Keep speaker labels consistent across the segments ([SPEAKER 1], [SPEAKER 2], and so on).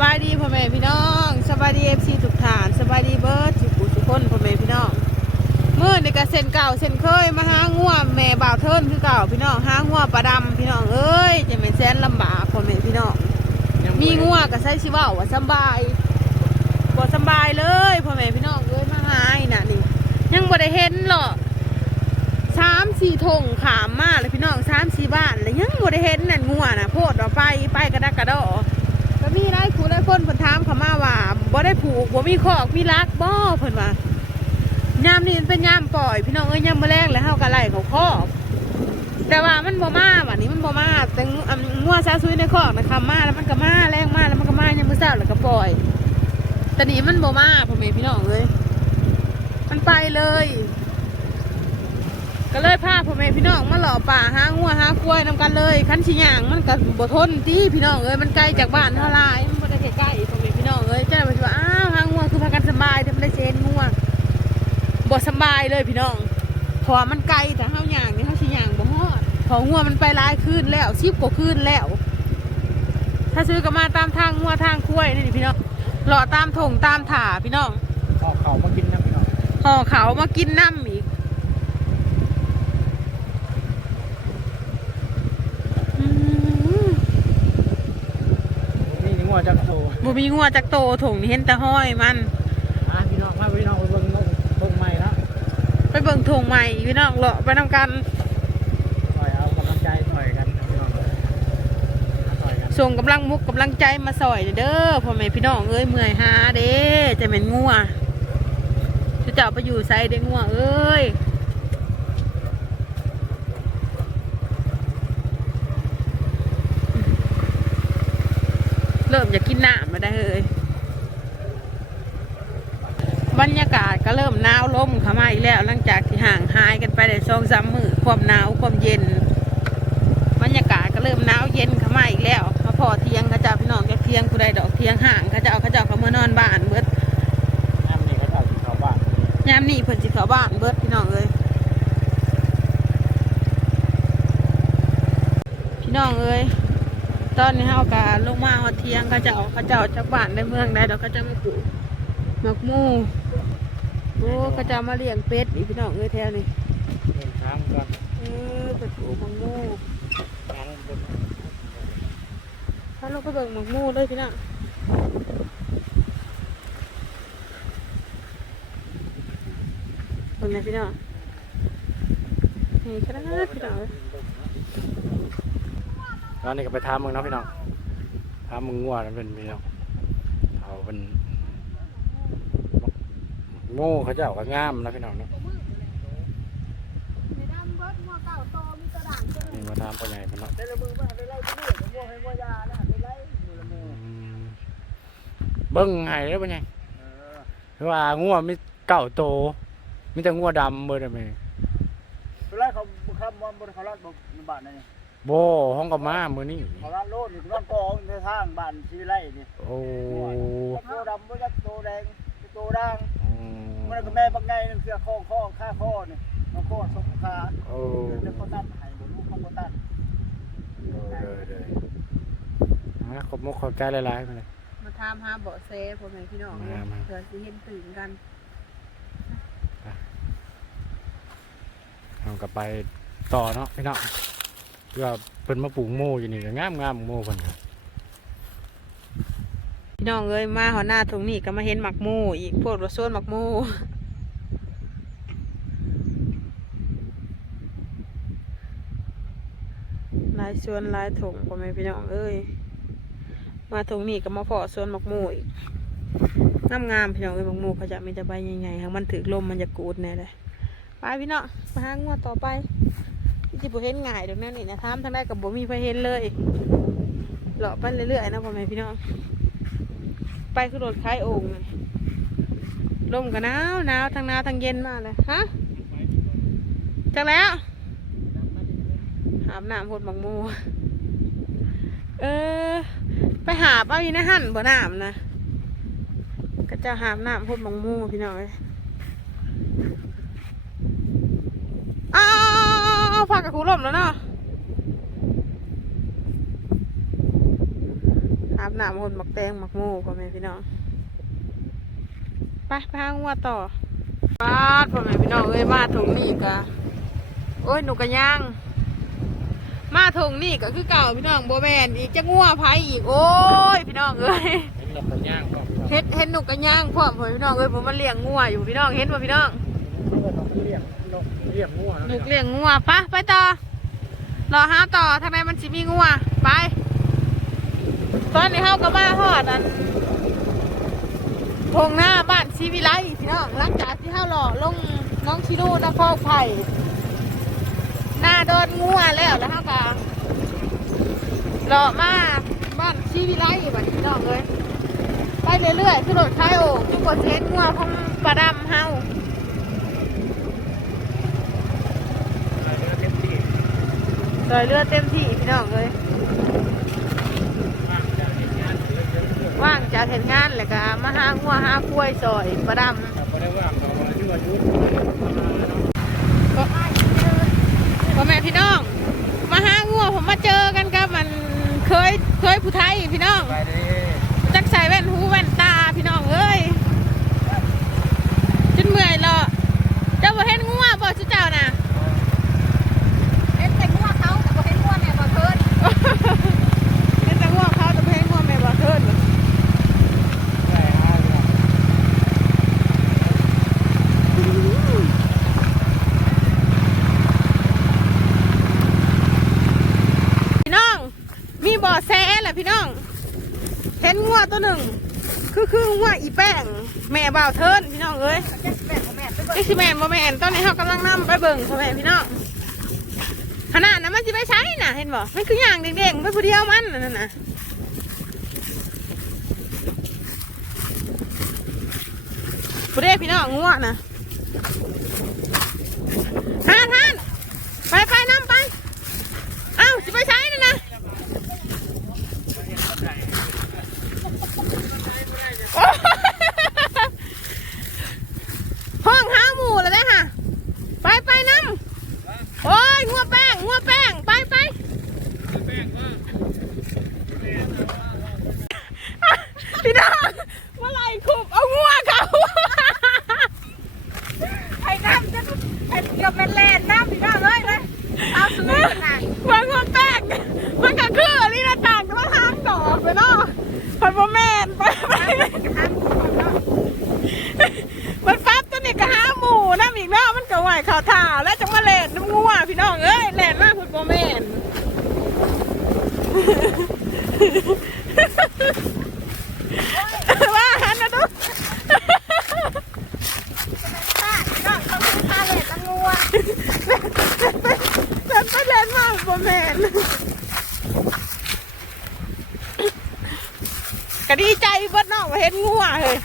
[SPEAKER 1] บายดีพ่อแม่พี่น้องสบายดีเอฟซีทุกฐานสบายดีเบิร์ดทุกผู้ทุกคนพ่อแม่พี่น้องเมื่อในกระเซ็นเก่าเซ็นเคยมาหางัวแม่บ่าวเทินคือเก่าพี่น้องหางัวปลาดำพี่น้องเอ้ยจะเป็นแสนลำบากพ่อแม่พี่น้องมีงัวก็ใช้ชีว่าว่าสำบายบ่สำบายเลยพ่อแม่พี่น้องเอ้ยมาหาอีน่ะนี่ยังบ่ได้เห็นหรอกสามสี่ทงขามมาเลยพี่น้องสามสี่บ้านเลยยังบ่ได้เห็นนั่นงัวน่ะโพดเอาไปไปกระดักกระดอ ผูกบ่มีคอกมีรักบ่เพิ่นว่ายามนี้เป็นยามปล่อย พี่น้องเอ้ยยามมื้อแรงแล้วเฮาก็ไล่เขาคอกแต่ว่ามันบ่มาวันนี้มันบ่มาแต่งงัวซาซุยในคอกนะคำมาแล้วมันก็มาแรงมาแล้วมันก็มายามมื้อเช้าแล้วก็ปล่อยแต่นี้มันบ่มาพ่อแม่พี่น้องเอ้ยมันไปเลย ก็เลยพาพ่อแม่พี่น้องมาหล่อป่าหางัวหากล้วยนำกันเลย คันชิย่างมันก็บ่ทนที่พี่น้องเอ้ยมันไกลจากบ้านเท่าไรมันบ่ได้ใกล้ๆพ่อแม่พี่น้องเอ้ยเจ้าไปว่า กันสบายแต่ไม่ได้เชนงัวบ่สบายเลยพี่น้องเพอมันไกลแต่เฮาย่างนี่เฮาชิย่างบ่ฮอดเพองัวมันไปหลายคืนแล้วสิบกว่าคืนแล้ว ถ้าซื้อก็มาตามทางงัวทางกล้วยนี่พี่น้องหล่อตามถงตามถาพี่น้อง
[SPEAKER 2] เอาเขามากินนะพี่น้อง
[SPEAKER 1] ห่อเขามากินน้ำอีกอืม
[SPEAKER 2] นี่นี่งัวจักโต
[SPEAKER 1] บ่มีงัวจักโตถงนี่เห็นแต่ห้อยมัน
[SPEAKER 2] เบิ่ง
[SPEAKER 1] ถงใหม่พี่น้องเลาะไปนำกัน
[SPEAKER 2] ต่อยเอากำลังใจต่อยกันนะพี่น้องมาต่อยกัน
[SPEAKER 1] ส่งกำลังมุกกำลังใจมาซอยเด้อพ่อแม่พี่น้องเอ้ยเมื่อยหาเด้จะเป็นงัวจะเจ้าไปอยู่ไซเด้งัวเอ้ยเริ่มจะกินน้ำมาได้เฮ้ย บรรยากาศก็เริ่มหนาวลมเข้ามาอีกแล้ว หลังจากที่ห่างหายกันไปได้สองสามมือความหนาวความเย็น บรรยากาศก็เริ่มหนาวเย็นเข้ามาอีกแล้วมาพอเทียงเขาเจ้าพี่น้องจะเทียงผู้ใดดอกเทียงห่างเขาเจ้าเขาเจ้าเขาเมื่อนอนบ้านเบิด
[SPEAKER 2] น้ำนี่เขาจะเอาที่เขาบ้าน
[SPEAKER 1] ยามนี้เพิ่นสิเข้าบ้านเบิดพี่น้องเอ้ยพี่น้องเอ้ยตอนนี้เฮากะลงมาฮอเทียงเขาเจ้าเขาเจ้าจากบ้านในเมืองใดดอกเขาเจ้ามาปลูกหมักมู โอ้เขาเจ้ามาเลี้ยงเป็ดอีกพี่น้องเอ้ยแถวนี้
[SPEAKER 2] เดินทางก่อน
[SPEAKER 1] เออไปปลูกหมักหมู
[SPEAKER 2] งานเดิน
[SPEAKER 1] ถ้าเราไปเบิ่งหมักหมูเลยพี่น้องเบิ่งนะพี่น้องนี่ขนาดพี่น้องเอ้ย
[SPEAKER 2] แล้วนี่ก็ไปทามมึงเนาะพี่น้องทามมึงงัวนั่นเป็นพี่น้องเอาเป็น โง่เขาจะเอาก็งามนะพี่น้องเนาะนี่มาทามปัญญาพี่น้องอืมเบิ้งไห้แล้วเป็นไงคือว่างัวมีเก่าโตมีแต่งัวดำเบอร์ได้ไหม
[SPEAKER 3] ตอนแรกเขาคำว่าบนเขาลาดบนบ้านนี่
[SPEAKER 2] โบห้องกับม้ามือนี่
[SPEAKER 3] เขาลาดโลดอยู่บ้านกองในทางบ้านชีไร่นี่
[SPEAKER 2] โอ้
[SPEAKER 3] โตดำมันจะโตแดงโตด่าง
[SPEAKER 2] อื ม
[SPEAKER 3] มันก็แม่บางไงนึงเสือข้อข้อข้าข้อนี่เอาข้อสองขา
[SPEAKER 2] โอ้
[SPEAKER 3] เดี๋ยวเขาตัดให้บนลูกเขาตัด
[SPEAKER 2] เลยเลยฮะขอบมุกขอบใจหลายๆมาเลย
[SPEAKER 1] มาถามหาเบาะแสพ่อแม่พี่น้องเนี่ย
[SPEAKER 2] มามา
[SPEAKER 1] เผื่อสิเห็นตื่นกัน
[SPEAKER 2] เอากลับไปต่อเนาะพี่น้องเพื่อเป็นมาปลูกโม่อยู่นี่ก็งามงามๆโม่เพิ่นก็
[SPEAKER 1] พี่ น้องเอ้ยมาหอหน้าตรงนี้ก็มาเห็นหมักมูอีกพวกรถโซนหมักมูหลายสวนหลายถงพ่อแม่พี่น้องเอ้ยมาตรงนี้ก็มาเพาะสวนหมักมูอีกงามงามพี่น้องเอ้ยหมักมูเขาจะมีแต่ใบใหญ่ๆหางมันถือลมมันจะกูดแน่เลยไปพี่น้องมาหางวดต่อไปที่บ่เห็นง่ายดอกแนวนี้นะทามทางได้กับบ่มีไฟเห็นเลยเลาะไปเรื่อยๆนะพ่อแม่พี่น้อง ไปคือรถคล้ายโอ่งลมก็หนาวหนาวทั้งหนาวทั้งเย็นมากเลยฮะจังแล้วหาบน้ำพดบังโมเออ ไปหาบเอาอยู่ในหั่นบ่น้ำนะก็จะหาบน้ำพดบังโมพี่น้อยอ้าวฝากกับครูลมแล้วเนาะ หาอาบน้ำคนหมักแตงหมักหมูพ่อแม่พี่น้องไปไปหางัวต่อปาดพ่อแม่พี่น้องเอ้ยมาถุงนี่กะโอ้ยหนูกะย่างมาถุงนี่ก็คือเก่าพี่น้องโบแมนอีกจะงัวไผอีกโอ้ยพี่น้องเอ้ย
[SPEAKER 2] เห็นนกกระย่างก็
[SPEAKER 1] เฮ็ดเฮ็ดหนูกะย่างพร้อมพ่อพี่น้องเอ้ยผมมาเลี้ยงงัวอยู่พี่น้องเห็นป่ะพี่น้อง
[SPEAKER 2] เรียกนกเรียกงัว
[SPEAKER 1] หนูเลี้ยงงัวปะไปต่อรอหาต่อทางในมันสิมีงัวไป ตอนนี้เฮาก็มาฮอดอันทงหน้าบ้านชีวิไลพี่น้องหลังจากที่เฮาหล่อลงน้องชิโน่นครไผ่หน้าโดนงัวแล้วแล้วเฮาก็หล่อมาบ้านชีวิไลบัดนี้พี่น้องเลยไปเรื่อยๆคือรถท้ายโอ่งจุกกดเช็ดงัวของปลาดำเฮา
[SPEAKER 2] เต็มที่
[SPEAKER 1] ซอยเลือดเต็มที่พี่น้องเลย
[SPEAKER 2] ว่างจากเห็นงา
[SPEAKER 1] นแล้วก็มาหางัวหากล้วยซอยประด
[SPEAKER 2] แต่ก็ได้ว่างเขาว่ายั่วยุำ
[SPEAKER 1] พ่อแม่พี่น้อง มาหางัวผมมาเจอกันกับมันเคยเคยผู้ไทยพี่น้องจักใส่แว่นหูแว่นตาพี่น้องเอ้ยจนเมื่อยและเจ้าบ่เห็นงัวบ่ชุเจ้าน่ะ
[SPEAKER 4] เห็นแต่งัวเขาแต่บ่เห็นงัวแม่บ่เพิ่น
[SPEAKER 1] เห็นแต่งัวเขาแต่บ่เห็นงัวแม่บ่เทิน
[SPEAKER 2] ใช่ฮะ
[SPEAKER 1] พี่น้อง มีบ่อแซแหละพี่น้ องเห็นงัวตัวหนึ่ง คือคืองัวอีแป้งแม่บ่าวเทินพี่น้องเอ้ย
[SPEAKER 4] ไปเบิ่ง
[SPEAKER 1] นี่คือแม่บ่แม่นตอนนี้เขากำลังนำไปเบิ่งพ่อแม่พี่น้องขนาดนั้นมันสิไปใช้น่ะเห็นบ่มันคืออย่างเด้งๆไปผู้เดียวมันนั่นน่ะผู้เดียวพี่น้องงัวนะทานทานไปไปน้ำไป เอ้าสิไปใช้นั่นนะโอ้ห้องหาหมูแล้วเด้อค่ะ ไปไปน้ำโอ้ยงัวแป้งงัวแป้งไปไปพี่น้องเมื่อไหรคุบเอางัวเขา
[SPEAKER 4] ไอ้น้ำจะไอ้เกือบ แม่นแล่นน้ำพี่น้องเอ้ยเลยเอาซื้อน่ะ
[SPEAKER 1] ว่างัวแป้งมันก็คืออันนี้นะต่างกันว่าทางดอกไปเนาะพันโมแมนไปไปมันฟับตัวนี้ก็หาหมูน้ำอีกเนาะมันก็ไหวข่าวถ่าแล้วจังมาเล่นน้ำงัวพี่น้องเอ้ยเล่นมากพันโมแมน ว่าหันนะดู
[SPEAKER 4] ป้าพี่น้องเขาเป็นพาเล่นละ งัว
[SPEAKER 1] เล่นไปเล่นมากโมแมนก็ดีใจเบิดเนาะว่าเห็นงัวเฮ้ย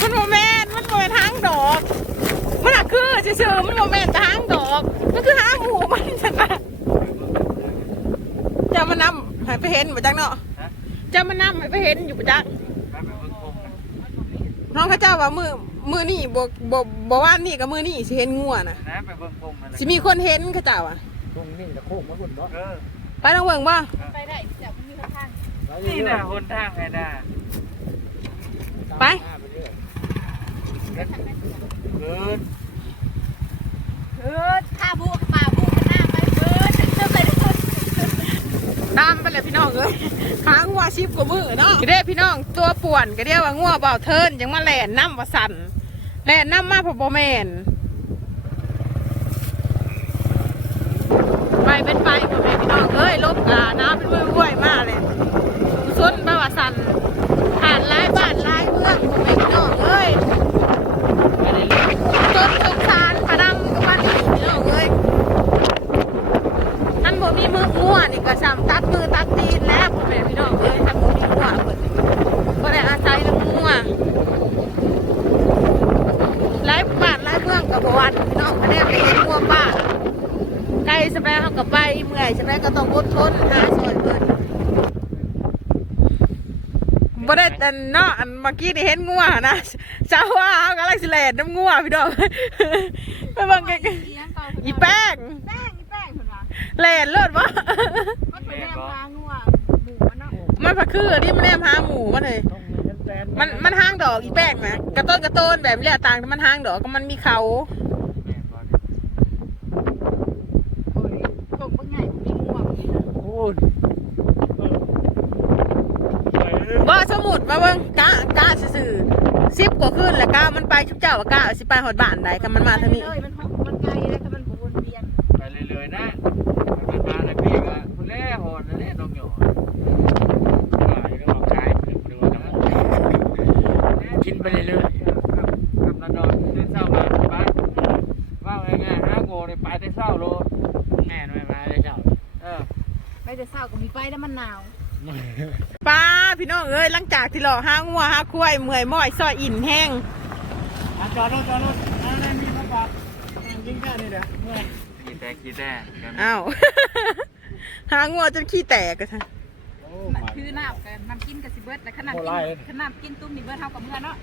[SPEAKER 4] ต้นบ่แม่
[SPEAKER 1] นมันโมแมนทางดอก มันอะคือเชื่อๆมันโมแมนทางดอก มันคือหางหมูมันจะนะจะมานำให้ไปเห็นมาจังเนาะจะมานำให้ไปเห็นอยู่ประจัง
[SPEAKER 2] ไปไปเบิ่งพงกัน
[SPEAKER 1] น้องเข้าเจ้าว่ามือมือนี่บบบบอกว่านี่กับมือนี่สิเห็นงัวนะ
[SPEAKER 2] นะไปเบิ่งพงกัน
[SPEAKER 1] สิมีคนเห็นเข้าเจ้าอะ
[SPEAKER 2] พงนี่จะโค้งมาหุ่นเนาะเออ
[SPEAKER 1] ไปลองเบิ่งบ่
[SPEAKER 4] ไปได้แต่มันมีทาง
[SPEAKER 2] นี่นะหนทางไงน่ะ
[SPEAKER 1] ไป
[SPEAKER 2] เกิน
[SPEAKER 4] เออข้าบูป่าบูกันหน้าไปเบิดจะไปได้
[SPEAKER 1] ตามไปเลยพี่น้ องเอ้ยหางัวชิบกว่ามือเนาะเด้พี่น้องตัวป่วนก็เรียกว่างัวเบาเทินยังมาแหล่นน้ำว่าสั่นแหล่นน้ำมาพอบ่แมนไปเป็นไปพ่อแม่พี่น้องเอ้ยลบกาน้ำเป็นมือห้วยมากเลยสุดบ้าว่าสั่นผ่านหลายบ้านหลายเมืองพ่อแม่พี่น้องเอ้ยจนสงสารพระดำกับวันนี้พี่น้องเอ้ย ท่านบ่มีมืองัวนี่ก็ซ้ำตัดมือตัดตีนแล้วพ่อแม่พี่น้องเอ้ยท่านบ่มีงัวเพิ่นก็ได้อาศัยน้ำงัวหลายบ้านหลายเมืองกับวันพี่น้องคะแนนไปเห็นงัวป้าไกลสบายเขาก็ไปเมื่อยสบายก็ต้องอดทนหาซอยเพิ่น บ่ได้แต่เนาะอันเมื่อกี้นี่เห็นงัวนะเจ้าว่าเขากำลังสิแล่นน้ำงัวพี่น้องไปเบิ่งใกล้ๆ
[SPEAKER 4] เลี้ยงเก่า
[SPEAKER 1] อีแป้ง
[SPEAKER 4] แป้งอีแป้งคนละ
[SPEAKER 1] แล่นเลิศวะ
[SPEAKER 4] มันเป็นแนวพางัวหมูมันเนาะ
[SPEAKER 1] มันผักคืออันนี้มันแนมหาหมูมันเลย
[SPEAKER 3] มัน
[SPEAKER 1] มันห้างดอกอีแป้งนะกระต้นกระต้นแบบนี้แหละต่างมันห้างดอกก็มันมีเขา
[SPEAKER 4] โอ้ย ส่งเบิ่งไงมีงัวมีนะ
[SPEAKER 3] โอ้ย
[SPEAKER 1] บ่สมุดมาเบิ่งกะกะซื่อสิบกว่าขึ้นแล้วกะมันไปชุบเจ้าว่ากะสิไปหอดบ้านใดกันมันมาทางนี้
[SPEAKER 4] เลยมันมันไกลแล้วก็มันวนเวียน
[SPEAKER 5] ไปเรื่อยๆนะมันมาในปีกอะคุณแล่หอนนะเนี่ยน้องหยอด
[SPEAKER 2] ก็ลองใช้ดูนะกินไปเรื่อย
[SPEAKER 5] กำลังนอนตื่นเช้ามาบ้านว่าง่ายๆห้าโง่ในไปได้เช้าโล
[SPEAKER 2] ๆแม่ไม่มาได้เจ้า
[SPEAKER 5] เออ
[SPEAKER 4] ไปแต่เช้าก็มีไปแล้วมันหนาว
[SPEAKER 1] ป้าพี่น้องเอ้ยหลังจากที่หล่อห้างัวห้าควายเมื่อยม้อยซอยอิ่นแห้ง
[SPEAKER 3] อะจอดรถจอดรถอันนั้นมีมาฝากกินข้าวนี่เด้อเมื่อย
[SPEAKER 5] ขี้แต่ขี้แต่กัน
[SPEAKER 1] อ้าวห้างัวจนขี้แตกกันทั้ง
[SPEAKER 3] โอ้
[SPEAKER 4] มัน
[SPEAKER 3] มา
[SPEAKER 4] คือน้ำกันน้ำกินกับสิเบิดแต่ขนาด
[SPEAKER 3] โอ้
[SPEAKER 4] กิ
[SPEAKER 3] ไล่
[SPEAKER 4] นขนาดกินตุ้มนี่เบิดเท่ากับเมื่อเนาะ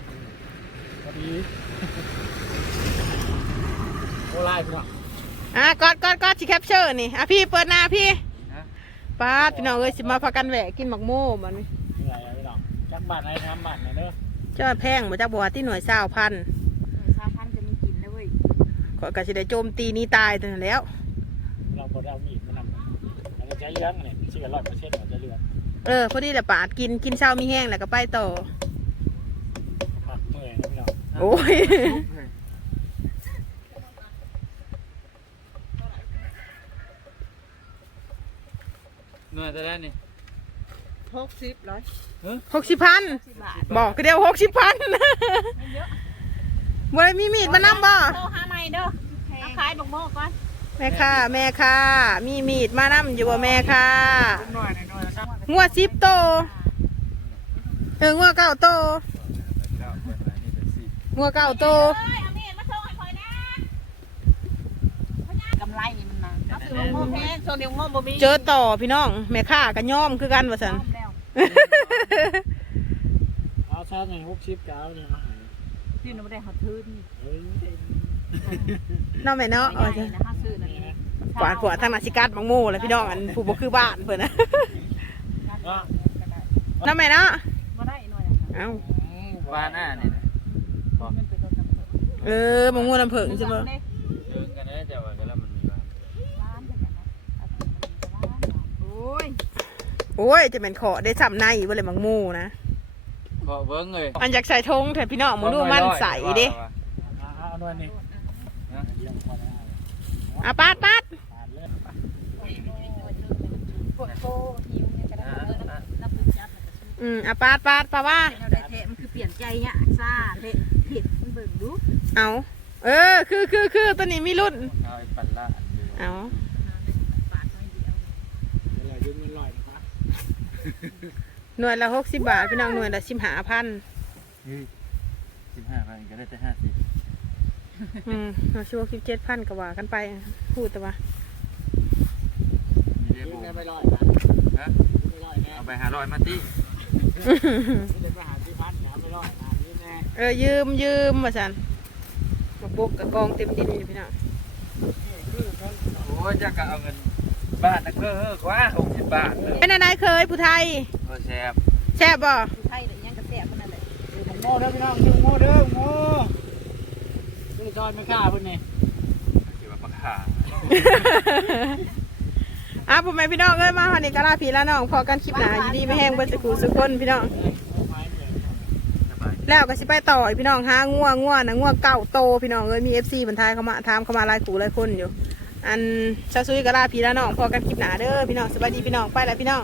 [SPEAKER 3] พอดีโอ้ไล่พี่น้อง
[SPEAKER 1] อะกอดกอดกอดสิแคปเชอร์นี่อะพี่เปิดหน้าพี่ ป้าดพี่น้องเอ้ยสิมาพากันแหวะกินหมักโม่มันนี่
[SPEAKER 3] เหนื่อยอะพี่น้องจักบ้านไหนทำบ้านไหนเด้อ
[SPEAKER 1] เจ้าแพงมาจากบัวที่หน่วยสาวพัน
[SPEAKER 4] ชาวพันธุ์จะมีกินแล้วเว้ย
[SPEAKER 1] ขอยกะสิได้โจมตีหนี่ตายตัวนั้นแหล้ว
[SPEAKER 3] เราบ่ได้เอามีดมานำอันนี้จะเลี้ยงเนี่ยชื่อร้อยเปอร์เซ็นต์มันจะเลือด
[SPEAKER 1] เออพอดีแหละปาดกินกินเช้ามีแห้งแล้วก็ไปต่อ
[SPEAKER 3] ผักเมื่อยนะพี่น้อง
[SPEAKER 1] โอ้ย
[SPEAKER 5] หนื่อยแต่ได้นี่
[SPEAKER 4] หกสิบร้อย
[SPEAKER 1] หกสิบพัน
[SPEAKER 4] สิบบาท
[SPEAKER 1] บอกก็เดียวหกสิบพัน
[SPEAKER 4] เยอะ
[SPEAKER 1] บ่ได้มีมีดมานำบ่
[SPEAKER 4] โตหาใหม่เด้อเอาขายบักโม่ก่อน
[SPEAKER 1] แม่ค่ะ แม่ค่ะ มีมีดมานำอยู่บ่แม่ค่ะ
[SPEAKER 3] หน่อยหน่อยครับ
[SPEAKER 1] งัวสิบโตเอองัวเก้าโต
[SPEAKER 5] เก้าเปิดมานี่เป็นสิบ
[SPEAKER 1] งัวเก้าโต
[SPEAKER 4] เอ้ยเอามีดมาส่งให้คอยนะกำไรนี่ มันนะเอาซื้อบักโม่แพงส่วนเดียวโง่บ่มี
[SPEAKER 1] เจอต่อพี่น้อง แม่ค่ะก็ย่อมคือกันว่าซั่น
[SPEAKER 4] พร้อมแล้ว
[SPEAKER 3] เอาชาติหนึ่งหกชิปเก้าเนี่ยมาให้
[SPEAKER 4] พี่หนูไม่ได้หาทืน
[SPEAKER 3] เฮ้ย
[SPEAKER 1] เนาะแม่เนาะ
[SPEAKER 4] เอา
[SPEAKER 1] เอา
[SPEAKER 4] ใหญ่
[SPEAKER 1] จ้ะ
[SPEAKER 4] นะห้าซื้อนั่นเอง
[SPEAKER 1] ฝานผัวทางนาสิกัดมังโม่แล้วพี่น้องอันผู้บ่คือบ้านเพิ่นนะ
[SPEAKER 3] ว่า
[SPEAKER 1] เนาะแม่เนาะ
[SPEAKER 4] มาได้หน่อยอะค่ะ
[SPEAKER 1] เอ้า
[SPEAKER 5] บ้านหน้านี่นะ
[SPEAKER 4] มันเป็นรถน้ำเถอะ
[SPEAKER 1] เออมังโม่น้ำเผิงใช่บ่
[SPEAKER 5] เดินกันนะจะว่ากันแล้วมันมีบ้าน
[SPEAKER 4] ร้านจะแบบนั้นเอาไปมันจะร้านโอ้ย
[SPEAKER 1] โอ้ยจะเป็นขอได้ซ้ำในบ่เลยมังโม่นะ
[SPEAKER 5] ขอเบิ้งเลย
[SPEAKER 1] อันอยากใส่ธงแทนพี่น้องมึงดูมันใส่เด้
[SPEAKER 3] เอาเอาหน่อยนี่เยี่ยมพอแล้ว
[SPEAKER 1] อะปาดปาด
[SPEAKER 3] ผ่านเลย
[SPEAKER 4] ปวดโคหิวเนี่ยจะได้เออน้ำน้ำพึ่งจับมันจะสู้
[SPEAKER 1] อืมอะปาดปาดปาว่า
[SPEAKER 4] แนวได้เทะมันคือเปลี่ยนใจเนี่ยซ่าเทะผิดมันเบิ่งดู
[SPEAKER 1] เอาเออคือคือคือตัวนี้มีรุ่น
[SPEAKER 5] เอาไอ้ปันละ
[SPEAKER 1] เอา
[SPEAKER 4] ปาดน้อยเดียว
[SPEAKER 3] เดี๋ยวเรายืมเงินลอยนะครับ
[SPEAKER 1] หน่วยละหกสิบบาทพี่น้องหน่วยละสิบห้าพัน
[SPEAKER 5] สิบห้าพันก็ได้แต่ห้าสิบ
[SPEAKER 1] อืมเราชัวสิบเจ็ดพันก็ว่ากันไป พูดแต่ว่า
[SPEAKER 5] มีเรีย
[SPEAKER 3] ยื
[SPEAKER 5] ก
[SPEAKER 3] ม
[SPEAKER 5] บุ
[SPEAKER 3] เงิน
[SPEAKER 5] ก
[SPEAKER 3] ไปลอยนะ
[SPEAKER 5] ฮะ
[SPEAKER 3] ยืมไปลอยแน่
[SPEAKER 5] เอาไปหาลอยมาตี
[SPEAKER 3] ไม่ได้ไปหาที่พันนะไปลอยนะยืมแน่
[SPEAKER 1] เออยืมยืมมาสันมาบกกับกองเต็มดินอยู่พี่น้อง
[SPEAKER 5] โอ้ยจะก็เอาเงินบ้านนะเก้อกว่าหกสิบบาทเลย
[SPEAKER 1] เป็นอะไรเคยผู้ไทย
[SPEAKER 5] โอ้แซ่บ
[SPEAKER 1] แซ่บบ่
[SPEAKER 4] อยู่ไทยเดี๋ยวยังกระแสขนาดเลย
[SPEAKER 3] ยืมโง่เด้อพี่น้องยืมโง่เด้อโง่ยืมจอยไม่ฆ่าเพิ่นนี่
[SPEAKER 5] คิดว่าปลาขา
[SPEAKER 1] อะผมแม่พี่น้องเอ้ยมาวันนี้ก็ลาพี่ละน้องพอกันคลิปหนาอยู่ดีไม่แห้งเบิ้สกูสุกคนพี่น้อง
[SPEAKER 5] สบาย
[SPEAKER 1] แล้วก็สิไปต่ออีกพี่น้องหางัวงัวนะงัวเก่าโตพี่น้องเอ้ยมีเอฟซีบรรทายเข้ามาถามเข้ามาหลายขู่หลายคนอยู่ อันชาซุยก็ลาพี่ละน้องพอกันคลิปหนาเด้อพี่น้องสบายดีพี่น้องไปแล้วพี่น้อง